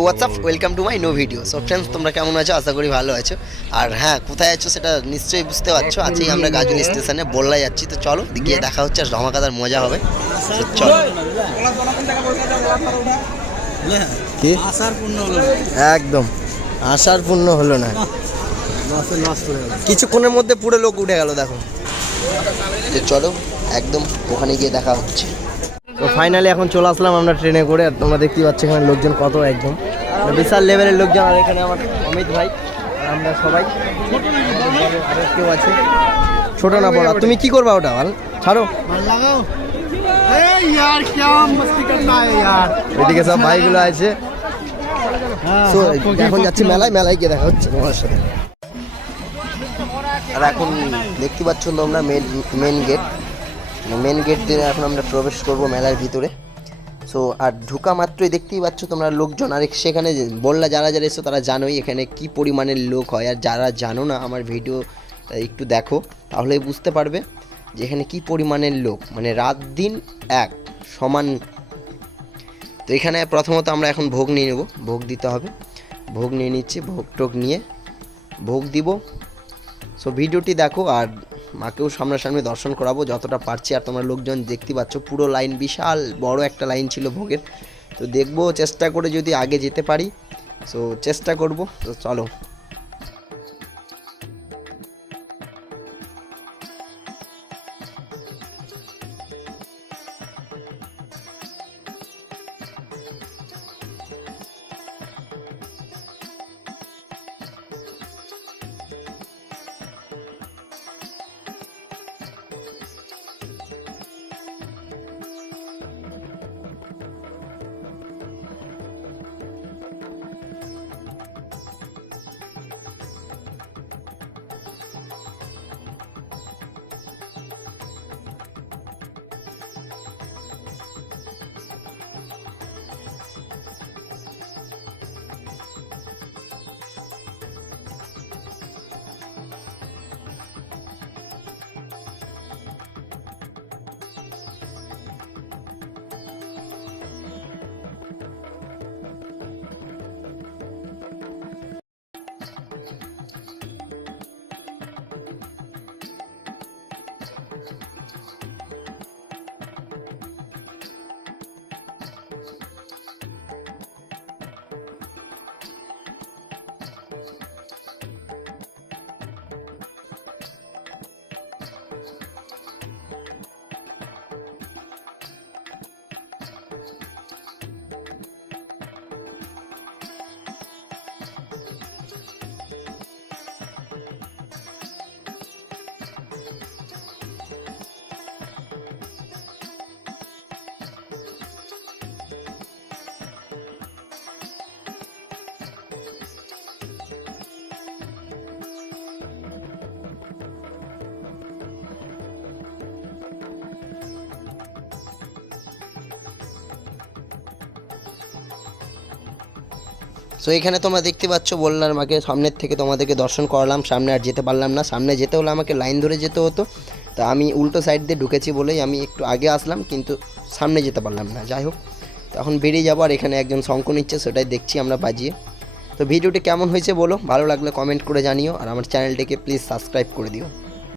WhatsApp welcome to my new video so friends তোমরা কেমন আছো? আশা করি ভালো আছো। আর হ্যাঁ কোথায় আছো সেটা নিশ্চয়ই বুঝতে পারছ। আজকেই আমরা গাজল স্টেশনে বললা যাচ্ছি। তো চলো গিয়ে দেখা হচ্ছে আর ধমাকাদার মজা হবে। চলো। কি? একদম। আশার পূর্ণ হলো না। কিছুক্ষণের মধ্যে পুরো লোক উঠে গেল দেখো। তো চলো একদম ওখানে গিয়ে দেখা হচ্ছে। তো ফাইনালি এখন চলে আসলাম আমরা ট্রেনে করে। আর তোমরা দেখতেই পাচ্ছ এখানে লোকজন কত একদম। বিশাল লেভেলের লোকজন আর এখানে আমার অমিত ভাই আর আমরা সবাই। কেউ আছে। ছোট না বড়, তুমি কি করবা ওটা ভালো ছাড়ো। এদিকে সব ভাইগুলো আছে। এখন যাচ্ছি মেলায় মেলায় গিয়ে দেখা হচ্ছে তোমার সাথে। আর এখন দেখতে পাচ্ছ তোমরা main main gate main gate দিয়ে এখন আমরা প্রবেশ করব মেলার ভিতরে। সো আর ঢুকা মাত্রই দেখতেই পাচ্ছ তোমরা লোকজন। আর সেখানে বললা, যারা যারা এসো তারা জানোই এখানে কি পরিমাণের লোক হয়। আর যারা জানো না, আমার ভিডিও একটু দেখো। তাহলে বুঝতে পারবে যে এখানে কী পরিমাণের লোক। মানে রাত দিন এক, সমান। তো এখানে প্রথমত আমরা এখন ভোগ নিয়ে নেব। ভোগ দিতে হবে। ভোগ নিয়ে নিচ্ছি, ভোগ টোগ নিয়ে। ভোগ দিব। সো ভিডিওটি দেখো আর মাকেও সামনাসামনি দর্শন করাবো, যতটা পারছি। আর তোমরা লোকজন দেখতে পাচ্ছ, পুরো লাইন বিশাল বড় একটা লাইন ছিল ভোগের। তো দেখব, চেষ্টা করে যদি আগে যেতে পারি। সো চেষ্টা করব। তো চলো। সো এখানে তোমরা দেখতে পাচ্ছ বললাম আমাকে সামনের থেকে তোমাদেরকে দর্শন করালাম, সামনে আর যেতে পারলাম না। সামনে যেতে হলে আমাকে লাইন ধরে যেতে হতো। তা আমি উল্টো সাইড দিয়ে ঢুকেছি বলেই আমি একটু আগে আসলাম, কিন্তু সামনে যেতে পারলাম না। যাই হোক তখন বেরিয়ে যাব, আর এখানে একজন শঙ্খ নিচ্ছে, সেটাই দেখছি আমরা বাজিয়ে। তো ভিডিওটি কেমন হয়েছে বলো, ভালো লাগলে কমেন্ট করে জানিও, আর আমার চ্যানেলটিকে প্লিজ সাবস্ক্রাইব করে দিও।